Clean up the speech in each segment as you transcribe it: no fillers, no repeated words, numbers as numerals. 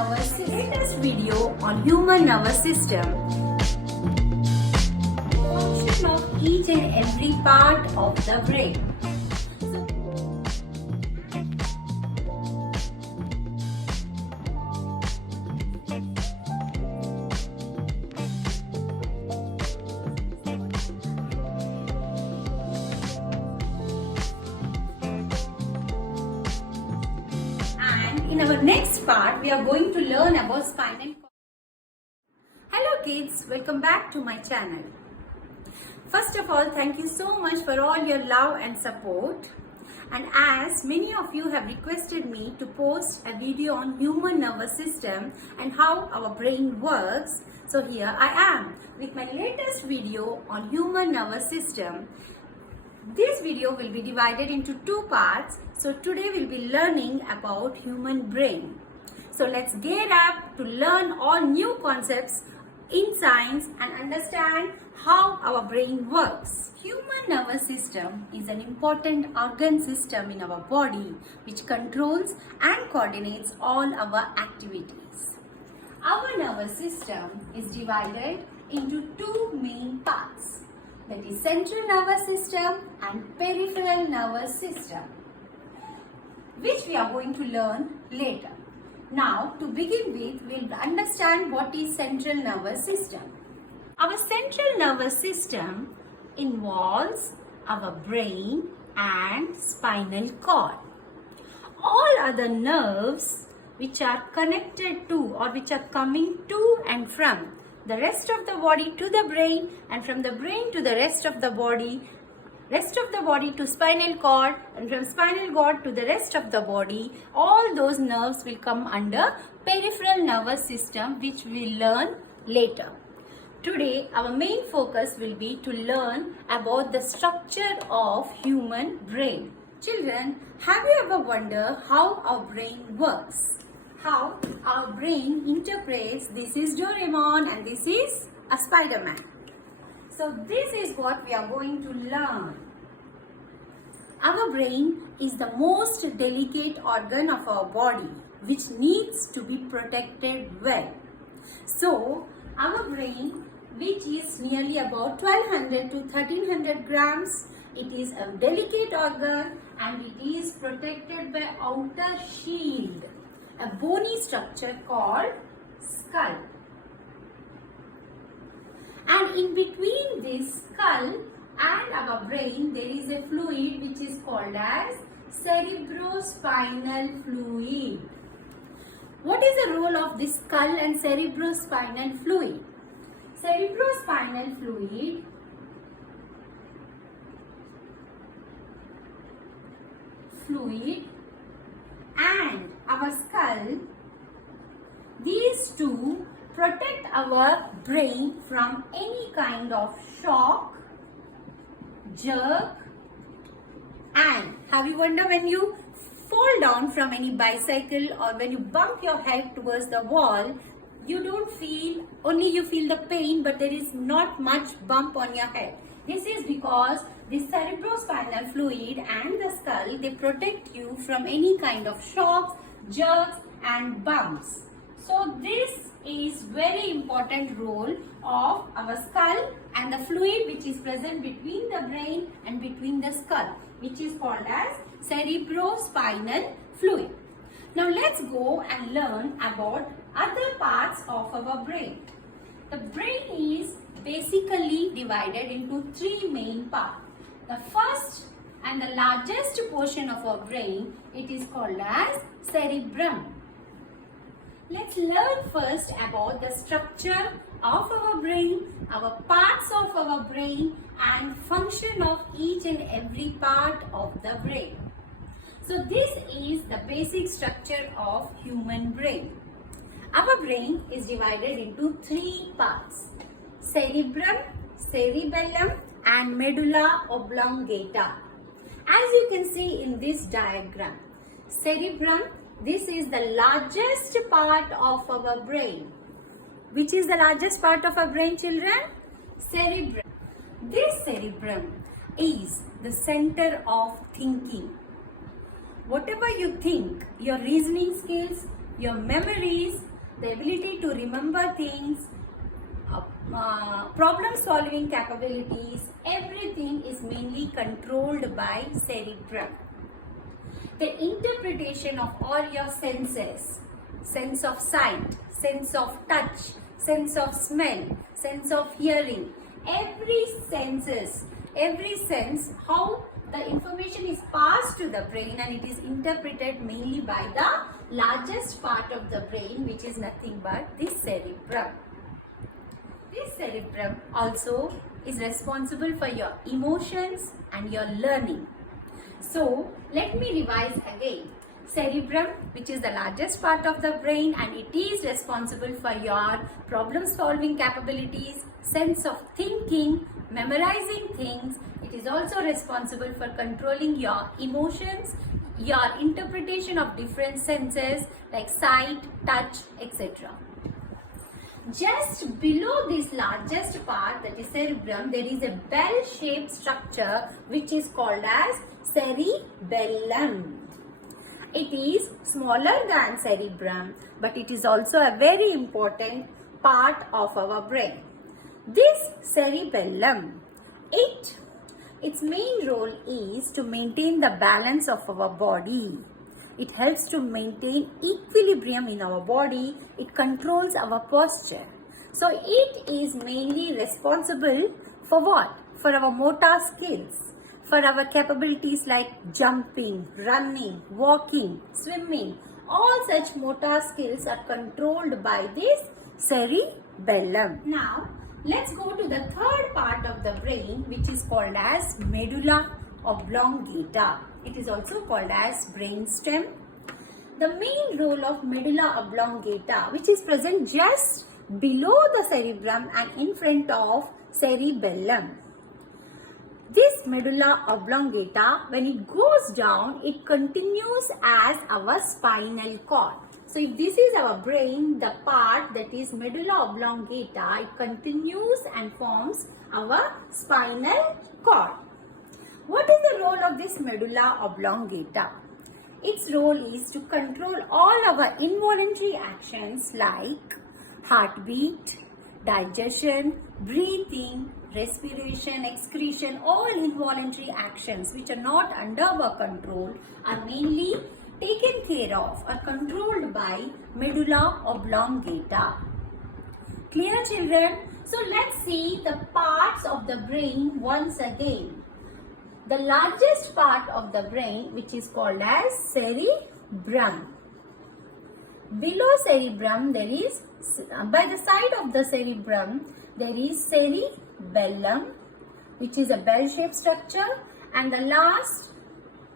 nervous system. Latest video on human nervous system. Function of each and every part of the brain. In our next part, we are going to learn about spinal cord. Hello kids, welcome back to my channel. First of all, thank you so much for all your love and support. And as many of you have requested me to post a video on human nervous system and how our brain works, so here I am with my latest video on human nervous system. This video will be divided into two parts. So today we'll be learning about human brain. So let's gear up to learn all new concepts in science and understand how our brain works. Human nervous system is an important organ system in our body which controls and coordinates all our activities. Our nervous system is divided into two main parts. That is central nervous system and peripheral nervous system, which we are going to learn later. Now, to begin with, we'll understand what is central nervous system. Our central nervous system involves our brain and spinal cord. All other nerves which are connected to or which are coming to and from the rest of the body to the brain, and from the brain to the rest of the body to spinal cord, and from spinal cord to the rest of the body, all those nerves will come under peripheral nervous system, which we'll learn later. Today our main focus will be to learn about the structure of human brain. Children, have you ever wondered how our brain works? How our brain interprets this is Doraemon and this is a Spider-Man. So this is what we are going to learn. Our brain is the most delicate organ of our body which needs to be protected well. So our brain, which is nearly about 1200 to 1300 grams, it is a delicate organ and it is protected by outer shield, a bony structure called skull. And in between this skull and our brain, there is a fluid which is called as cerebrospinal fluid. What is the role of this skull and cerebrospinal fluid? Cerebrospinal fluid and our skull, these two protect our brain from any kind of shock, jerk, and have you wondered when you fall down from any bicycle or when you bump your head towards the wall, you don't feel, only you feel the pain, but there is not much bump on your head. This is because the cerebrospinal fluid and the skull, they protect you from any kind of shocks, jerks and bumps. So this is very important role of our skull and the fluid which is present between the brain and between the skull, which is called as cerebrospinal fluid. Now let's go and learn about other parts of our brain. The brain is basically divided into three main parts. The first and the largest portion of our brain, it is called as cerebrum. Let's learn first about the structure of our brain, our parts of our brain and function of each and every part of the brain. So this is the basic structure of human brain. Our brain is divided into three parts: cerebrum, cerebellum and medulla oblongata. As you can see in this diagram, cerebrum, this is the largest part of our brain. Which is the largest part of our brain, children? Cerebrum. This cerebrum is the center of thinking. Whatever you think, your reasoning skills, your memories, the ability to remember things, problem solving capabilities, everything is mainly controlled by cerebrum. The interpretation of all your senses, sense of sight, sense of touch, sense of smell, sense of hearing, every sense, how the information is passed to the brain and it is interpreted mainly by the largest part of the brain, which is nothing but the cerebrum. This cerebrum also is responsible for your emotions and your learning. So, let me revise again. Cerebrum, which is the largest part of the brain, and it is responsible for your problem solving capabilities, sense of thinking, memorizing things. It is also responsible for controlling your emotions, your interpretation of different senses like sight, touch, etc. Just below this largest part, that is cerebrum, there is a bell-shaped structure which is called as cerebellum. It is smaller than cerebrum, but it is also a very important part of our brain. This cerebellum, its main role is to maintain the balance of our body. It helps to maintain equilibrium in our body. It controls our posture. So it is mainly responsible for what? For our motor skills, for our capabilities like jumping, running, walking, swimming. All such motor skills are controlled by this cerebellum. Now, let's go to the third part of the brain, which is called as medulla oblongata. It is also called as brainstem. The main role of medulla oblongata, which is present just below the cerebrum and in front of cerebellum. This medulla oblongata, when it goes down, it continues as our spinal cord. So if this is our brain, the part that is medulla oblongata, it continues and forms our spinal cord. What is the role of this medulla oblongata? Its role is to control all our involuntary actions like heartbeat, digestion, breathing, respiration, excretion. All involuntary actions which are not under our control are mainly taken care of or controlled by medulla oblongata. Clear, children? So let's see the parts of the brain once again. The largest part of the brain, which is called as cerebrum. Below cerebrum, there is, by the side of the cerebrum, there is cerebellum, which is a bell-shaped structure, and the last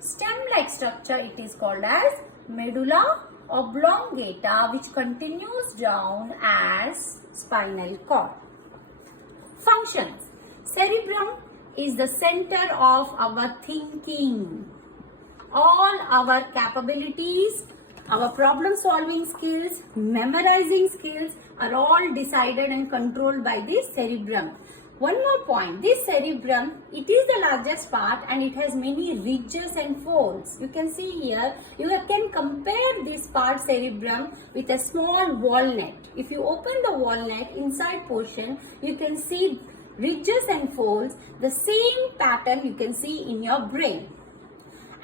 stem-like structure, it is called as medulla oblongata, which continues down as spinal cord. Functions. Cerebrum is the center of our thinking. All our capabilities, our problem solving skills, memorizing skills are all decided and controlled by this cerebrum. One more point, this cerebrum, it is the largest part and it has many ridges and folds. You can see here, you can compare this part cerebrum with a small walnut. If you open the walnut inside portion, you can see ridges and folds, the same pattern you can see in your brain.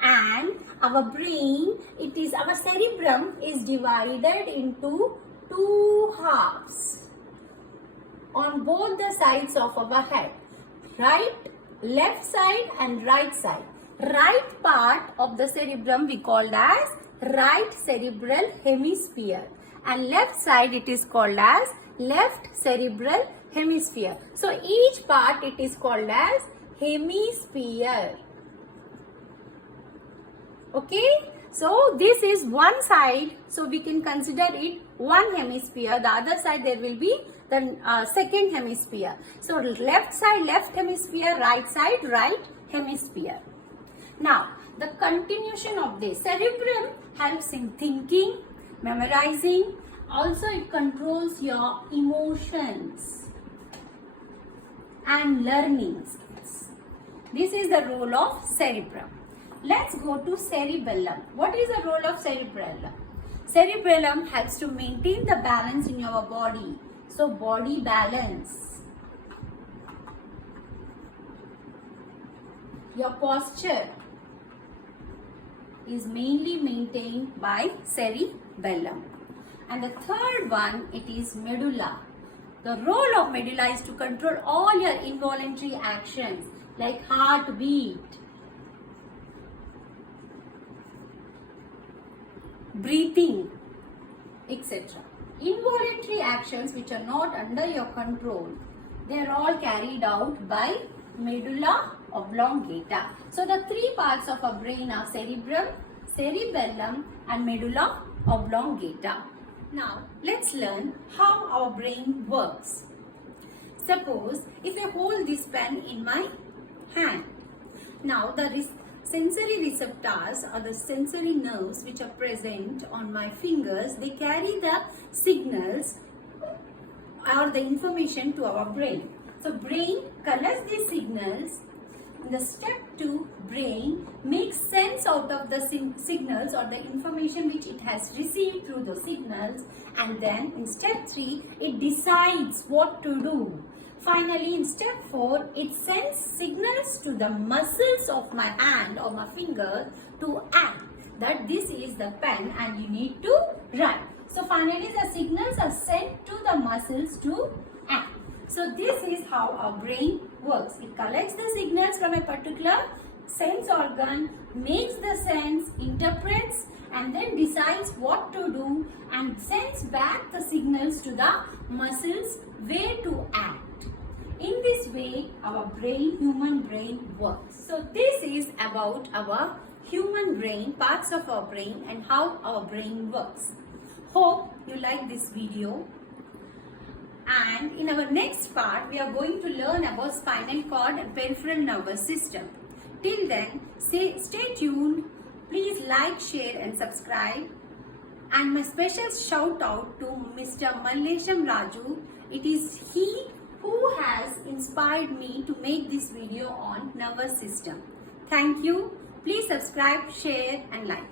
And our brain, our cerebrum is divided into two halves on both the sides of our head. Left side and right side. Right part of the cerebrum we called as right cerebral hemisphere. And left side it is called as left cerebral hemisphere. So each part it is called as hemisphere. Okay, so this is one side, so we can consider it one hemisphere. The other side there will be the second hemisphere. So left side left hemisphere, right side right hemisphere. Now the continuation of this cerebrum helps in thinking, memorizing. Also it controls your emotions and learning skills. This is the role of cerebrum. Let's go to cerebellum. What is the role of cerebellum? Cerebellum helps to maintain the balance in your body. So body balance. Your posture is mainly maintained by cerebellum. And the third one, it is medulla. The role of medulla is to control all your involuntary actions like heartbeat, breathing, etc. Involuntary actions which are not under your control, they are all carried out by medulla oblongata. So the three parts of our brain are cerebrum, cerebellum and medulla oblongata. Now let's learn how our brain works. Suppose if I hold this pen in my hand. Now the sensory receptors or the sensory nerves which are present on my fingers, they carry the signals or the information to our brain. So brain collects these signals. In the step 2, brain makes sense out of the signals or the information which it has received through the signals, and then in step 3, it decides what to do. Finally, in step 4, it sends signals to the muscles of my hand or my finger to act that this is the pen and you need to write. So finally, the signals are sent to the muscles to act. So this is how our brain works. It collects the signals from a particular sense organ, makes the sense, interprets and then decides what to do and sends back the signals to the muscles where to act. In this way, our brain, human brain works. So this is about our human brain, parts of our brain and how our brain works. Hope you like this video. And in our next part, we are going to learn about spinal cord and peripheral nervous system. Till then, stay tuned. Please like, share and subscribe. And my special shout out to Mr. Mallesham Raju. It is he who has inspired me to make this video on nervous system. Thank you. Please subscribe, share and like.